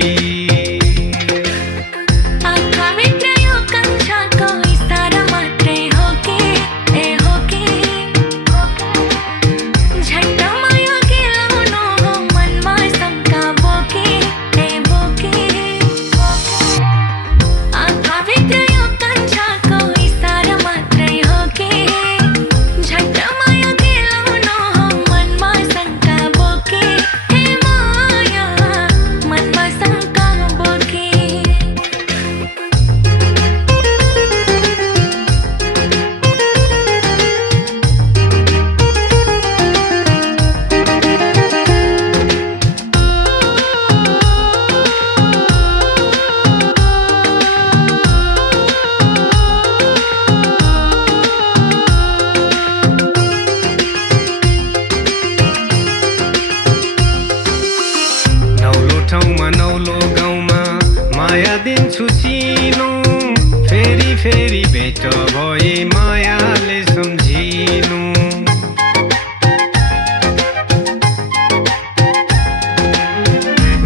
छोपी नौलो गाउँमा माया दिन्छु चिनो फेरि फेरि भेट भए मायाले सम्झिनु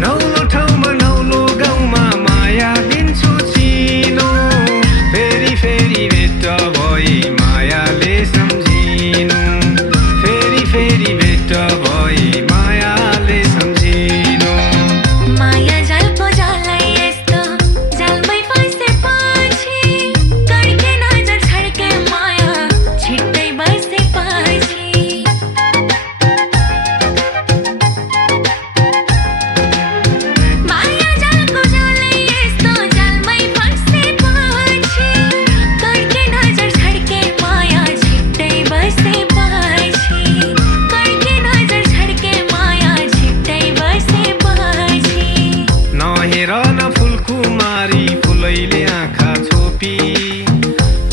नौलो ठाउँमा नौलो गाउँमा माया दिन्छु चिनो फेरि फेरि भेट भए मायाले सम्झिनु फेरि फेरि भेट भए मायाले सम्झिनु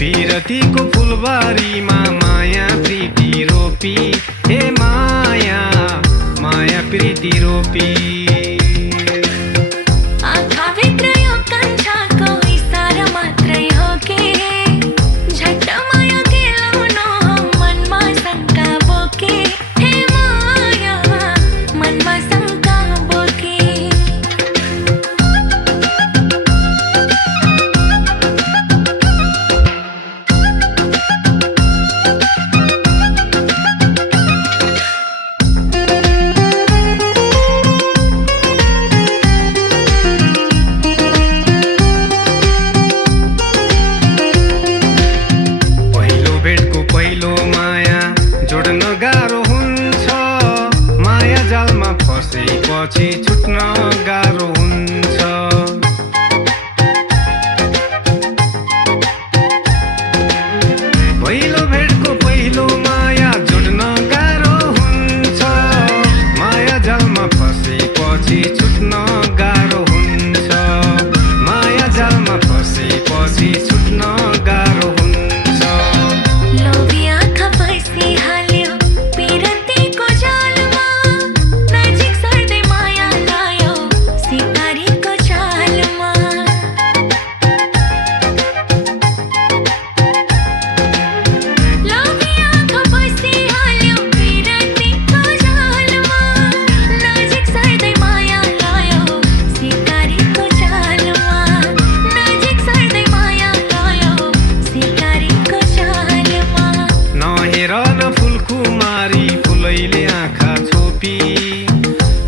पिरतीको फुलबारीमा माया प्रीति रोपी हे माया माया प्रीति रोपी पछि छुट्न गाह्रो हुन्छ पहिलो भेटको पहिलो माया जोड्न गाह्रो हुन्छ माया जालमा फसेपछि छुट्न गाह्रो हुन्छ माया जालमा फसेपछि छुट्न गाह्रो हुन्छ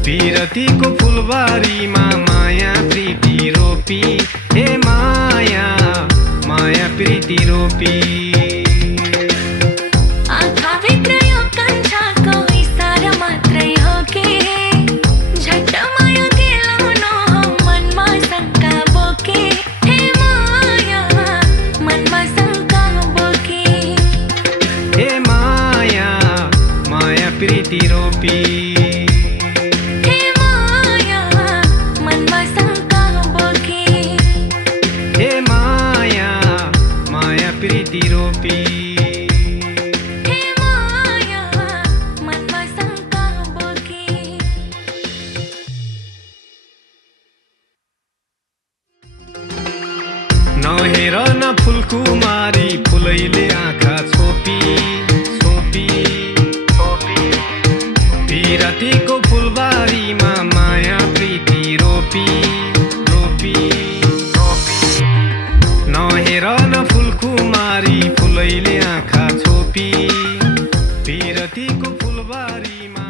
पिरतीको फुलबारीमा माया प्रीति रोपी हे माया माया प्रीति रोपी हे माया माया प्रीति रोपी प्रीति रोपी हे माया मनमा शंका बोके नहेर न फुलकुमारी फुलैले आँखा छोपी छोपी छोपी पिरतीको फुलबारीमा माया प्रीति रोपी नदीको फुलबारीमा